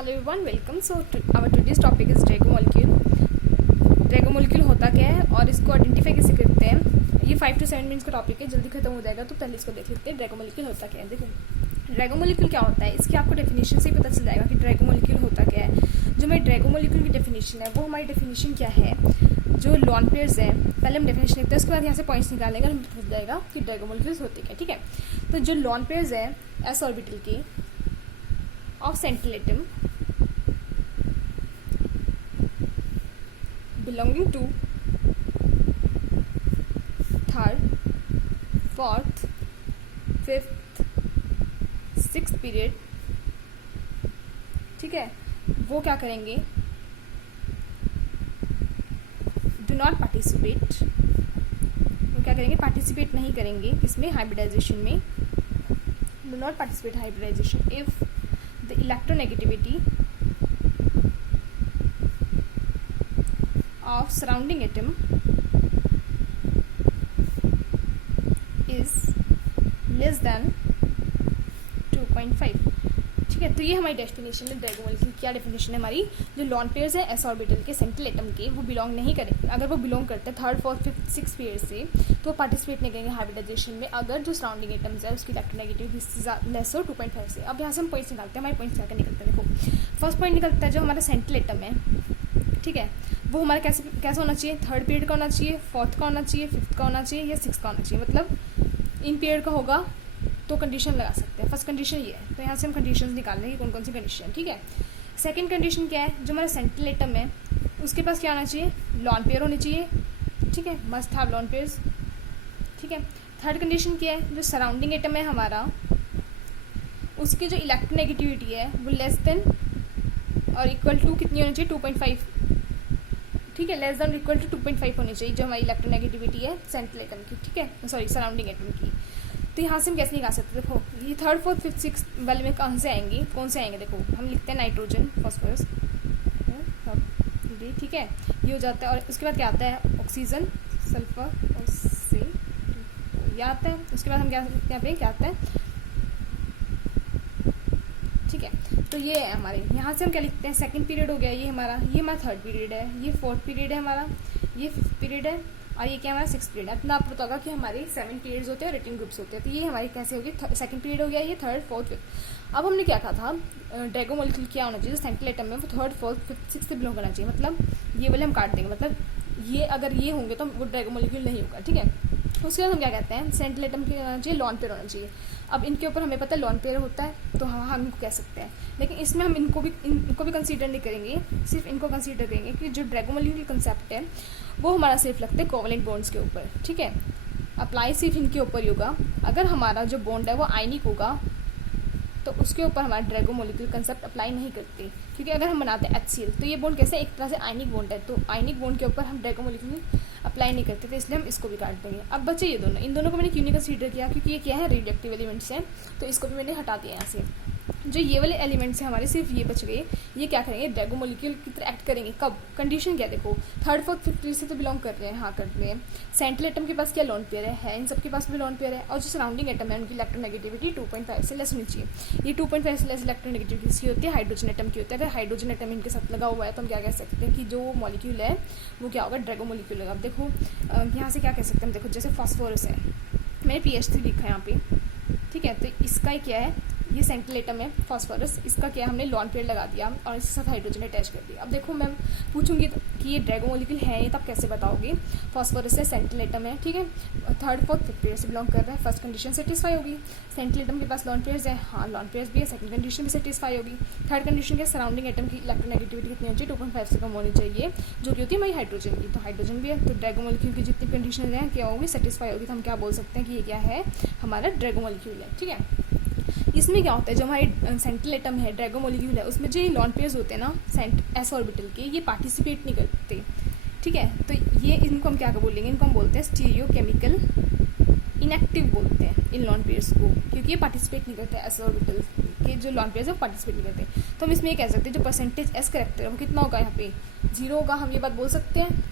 Hello everyone, welcome. So our today's topic is Drago molecule. Drago molecule होता क्या है और इसको आइडेंटिफाई कैसे करते हैं। ये 5 to 7 मिनट्स का टॉपिक है, जल्दी खत्म हो जाएगा, तो पहले इसको देख लेते हैं। ड्रैगो मॉलिक्यूल होता क्या है। देखो, ड्रैगो मॉलिक्यूल क्या होता है, इसकी आपको डेफिनेशन से ही पता चल जाएगा कि ड्रैगो मॉलिक्यूल होता क्या है। जो हमारी ड्रैगो मॉलिक्यूल की डेफिनेशन है, वो हमारी डेफिनेशन क्या है। जो लॉन पेयर्स है, पहले हम डेफिनेशन लिखते हैं, उसके बाद यहाँ से पॉइंट्स निकालेंगे और हमें पता चल जाएगा कि ड्रैगो मॉलिक्यूल्स होते क्या। ठीक है, तो जो लॉन पेयर्स है एस ऑर्बिटल के of central atom belonging to third, fourth, fifth, sixth period, ठीक है, वो क्या करेंगे, डू नॉट पार्टिसिपेट। वो क्या करेंगे, पार्टिसिपेट नहीं करेंगे इसमें हाइब्रिडाइजेशन में। Do not participate hybridization if the electronegativity of surrounding atom is less than 2.5। ठीक है, तो ये हमारी डेफिनेशन है ड्रैगो मॉलिक्यूल। क्या डेफिनेशन है हमारी, जो लॉन पेयर्स है एस ऑर्बिटल के सेंट्रल एटम के, वो बिलोंग नहीं करेंगे। अगर वो बिलोंग करते हैं third, fourth, fifth, six pair से, तो पार्टिसिपेट नहीं करेंगे हाइब्रिडाइजेशन में अगर जो सराउंडिंग एटम्स है उसकी इलेक्ट्रोनेगेटिविटी लेस हो 2.5 से। अब यहाँ से हम पॉइंट्स निकालते हैं। हमारे पॉइंट्स क्या निकलते हैं, देखो फर्स्ट पॉइंट निकलता है जो हमारा सेंट्रल एटम है, ठीक है, वो हमारा कैसे होना चाहिए, थर्ड पीरियड का होना चाहिए, फोर्थ का होना चाहिए, फिफ्थ का होना चाहिए या सिक्स का होना चाहिए। मतलब इन पीरियड का होगा तो कंडीशन लगा सकते हैं। फर्स्ट कंडीशन ये है, तो यहाँ से हम कंडीशंस निकाल लेंगे कौन कौन सी कंडीशन। ठीक है, सेकंड कंडीशन क्या है, जो हमारा सेंट्रल एटम है उसके पास क्या होना चाहिए, लॉन पेयर होने चाहिए। ठीक है, मस्ट हैव लॉन पेयर्स। ठीक है, थर्ड कंडीशन क्या है, जो सराउंडिंग एटम है हमारा, उसकी जो इलेक्ट्रोनेगेटिविटी है वो लेस देन और इक्वल टू कितनी होनी चाहिए, 2.5। ठीक है, लेस देन इक्वल टू 2.5 होनी चाहिए जो हमारी इलेक्ट्रोनेगेटिविटी है सेंट्रल एटम की। ठीक है, सॉरी सराउंडिंग एटम की। तो यहाँ से हम कैसे निकाल सकते हैं, देखो ये थर्ड, फोर्थ, फिफ्थ, सिक्स वाले में कौन से आएंगे, कौन से आएंगे। देखो हम लिखते हैं नाइट्रोजन, फॉस्फोरस, ठीक है, ये हो जाता है। और उसके बाद क्या आता है, ऑक्सीजन, सल्फर और से ये आता है। उसके बाद हम क्या यहाँ पे क्या आता है, ठीक है, तो ये है हमारे। यहाँ से हम क्या लिखते हैं, सेकंड पीरियड हो गया ये हमारा थर्ड पीरियड है, ये फोर्थ पीरियड है हमारा, ये फिफ्थ पीरियड है और ये क्या हमारा सिक्स पीरियड है। इतना आपको पता होगा कि हमारे 7 पीरियड्स होते हैं, रेटिंग ग्रुप्स होते हैं। तो ये हमारी कैसे होगी, सेकंड पीरियड हो गया, ये थर्ड, फोर्थ, फिफ्थ। अब हमने क्या कहा था, ड्रैगो मॉलिक्यूल क्या होना चाहिए, सेंट्रल एटम में वो थर्ड, फोर्थ, फिफ्थ, सिक्स से बिलोंग करना चाहिए। मतलब ये वाले हम काट देंगे, मतलब ये अगर ये होंगे तो वो ड्रैगो मॉलिक्यूल नहीं होगा। ठीक है, उसके बाद हम क्या कहते हैं, सेंट्रल एटम की होना चाहिए, लॉन पेयर होना चाहिए। अब इनके ऊपर हमें पता है लॉन पेयर होता है, तो हम इनको कह सकते हैं, लेकिन इसमें हम इनको भी कंसीडर नहीं करेंगे, सिर्फ इनको कंसीडर करेंगे कि जो ड्रैगो मॉलिक्यूल कंसेप्ट है वो हमारा सिर्फ लगता है कोवलेंट बॉन्ड्स के ऊपर। ठीक है, अप्लाई सिर्फ इनके ऊपर ही होगा। अगर हमारा जो बॉन्ड है वो आयनिक होगा तो उसके ऊपर हमारा ड्रैगो मॉलिक्यूल कंसेप्ट अप्लाई नहीं करते, क्योंकि अगर हम बनाते हैं HCl तो ये बॉन्ड कैसे एक तरह से आयनिक बॉन्ड है, तो आयनिक बॉन्ड के ऊपर हम ड्रैगो मॉलिक्यूल अप्लाई नहीं करते थे, इसलिए हम इसको भी काट देंगे। अब बचे ये दोनों, इन दोनों को मैंने क्यों नहीं कंसीडर किया, क्योंकि ये क्या है, रेडियोएक्टिव एलिमेंट्स हैं, तो इसको भी मैंने हटा दिया यहाँ से। जो ये वाले एलिमेंट्स हैं हमारे, सिर्फ ये बच गए, ये क्या करेंगे, ड्रैगो मॉलिक्यूल की तरह एक्ट करेंगे। कब, कंडीशन क्या, देखो थर्ड, फोर्थ, फिफ्थ से तो बिलोंग कर रहे हैं, हाँ कर रहे हैं। सेंट्रल एटम के पास क्या लॉन पेयर है, इन सबके पास भी लॉन पेयर है। और जो सराउंडिंग एटम है उनकी इलेक्ट्रोनेगेटिविटी 2.5 से लेस होनी चाहिए। ये 2.5 से लेस इलेक्ट्रोनेगेटिविटी किसकी होती है, हाइड्रोजन एटम की होती है। अगर हाइड्रोजन एटम इनके साथ लगा हुआ है तो हम क्या कह सकते हैं कि जो मॉलिक्यूल है वो क्या होगा, ड्रैगो मॉलिक्यूल होगा। अब देखो यहाँ से क्या कह सकते हैं, देखो जैसे फॉस्फोरस है, मैंने PH3 लिखा है यहाँ पे, ठीक है, तो इसका क्या है, ये सेंट्रल एटम है फॉस्फोरस, इसका क्या है, हमने लॉन पेयर लगा दिया और इसके साथ हाइड्रोजन अटैच कर दिया। अब देखो मैं पूछूंगी कि ये ड्रैगो मॉलिक्यूल है, ये तब कैसे बताओगे, फॉस्फोरस है, सेंट्रल एटम है, ठीक है, थर्ड, फोर्थ, फिफ्थ पेयर से बिलोंग कर रहा है, फर्स्ट कंडीशन सेटिस्फाई होगी। सेंट्रल एटम के पास लॉन पेयर्स है, हाँ लॉन पेयर्स भी है, सेकंड कंडीशन भी सेटिस्फाई होगी। थर्ड कंडीशन क्या, सराउंडिंग एटम की इलेक्ट्रोनेगेटिविटी कितनी होनी चाहिए, 2.5 से कम होनी चाहिए, जो कि होती है हमारी हाइड्रोजन की, तो हाइड्रोजन भी है। तो ड्रैगो मॉलिक्यूल की जितनी कंडीशन है क्या होगी, सेटिस्फाई होगी, तो हम क्या बोल सकते हैं कि ये क्या है, हमारा ड्रैगो मॉलिक्यूल है। ठीक है, इसमें क्या होता है, जो हमारी सेंट्रल एटम है, ड्रैगो मॉलिक्यूल है, उसमें जो लॉन पेयर्स होते हैं ना एस ऑर्बिटल के, ये पार्टिसिपेट नहीं करते। ठीक है, तो ये इनको हम क्या बोलेंगे, इनको हम बोलते हैं स्टीरियो केमिकल इनएक्टिव बोलते हैं इन लॉन पेयर्स को, क्योंकि ये पार्टिसिपेट नहीं करते एस ऑर्बिटल के, जो लॉन पेयर्स है वो पार्टिसिपेट नहीं करते। तो हम इसमें ये कह सकते हैं जो परसेंटेज एस करेक्टर है वो कितना होगा, यहाँ पे 0 होगा। हम ये बात बोल सकते हैं।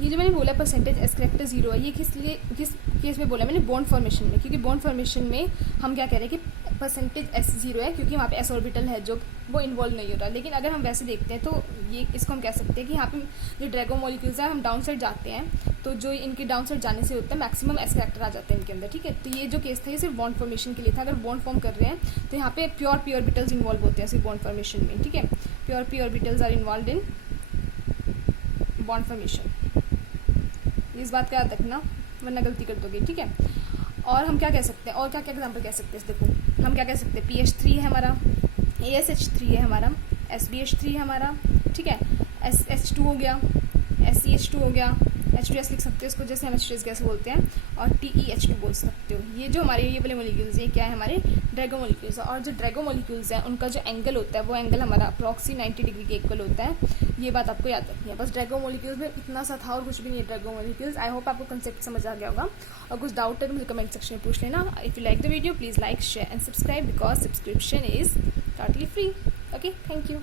ये जो मैंने बोला परसेंटेज एस करेक्टर 0 है, ये किस केस में बोला मैंने, बॉन्ड फॉर्मेशन में, क्योंकि बॉन्ड फॉर्मेशन में हम क्या कह रहे हैं कि परसेंटेज एस जीरो है, क्योंकि वहाँ पे एस ऑर्बिटल है जो वो इन्वॉल्व नहीं हो रहा। लेकिन अगर हम वैसे देखते हैं तो ये इसको हम कह सकते हैं कि यहाँ पे जो ड्रैगो मॉलिक्यूल्स हैं, हम डाउन साइड जाते हैं तो जो इनके डाउन साइड जाने से होता है मैक्सिमम एस कैरेक्टर आ जाते हैं इनके अंदर, ठीक है। तो ये जो केस था ये सिर्फ बॉन्ड फॉर्मेशन के लिए था। अगर बॉन्ड फॉर्म कर रहे हैं तो यहाँ पे प्योर पी ऑर्बिटल्स इन्वॉल्व होते हैं सिर्फ बॉन्ड फॉर्मेशन में, ठीक है। Pure P orbitals are involve in bond formation, इस बात का याद रखना वरना गलती कर दोगे, ठीक है। और हम क्या कह सकते हैं, और क्या क्या एग्जाम्पल कह सकते हैं, देखो हम क्या कह सकते हैं, PH3 है हमारा, ASH3 है हमारा, SBH3 है हमारा, ठीक है, SH2 हो गया, SCH2 हो गया, H2S लिख सकते हो इसको, जैसे हम H2S गैस बोलते हैं, और TeH2 बोल सकते हो। ये जो हमारे ये वाले मॉलिक्यूल्स, ये क्या है, हमारे ड्रैगो मॉलिक्यूल्स है। और जो ड्रैगो मॉलिक्यूल्स हैं उनका जो एंगल होता है वो एंगल हमारा अप्रॉक्सी 90 डिग्री के इक्वल होता है। ये बात आपको याद रखनी है। बस ड्रैगो मॉलिक्यूल्स में इतना सा था और कुछ भी नहीं है ड्रैगो मॉलिक्यूल्स। आई होप आपको कंसेप्ट समझ आ गया होगा, और कुछ डाउट है तो मुझे कमेंट सेक्शन में पूछ लेना। If you like the video please like, share and subscribe, because subscription is totally free. Okay, thank you.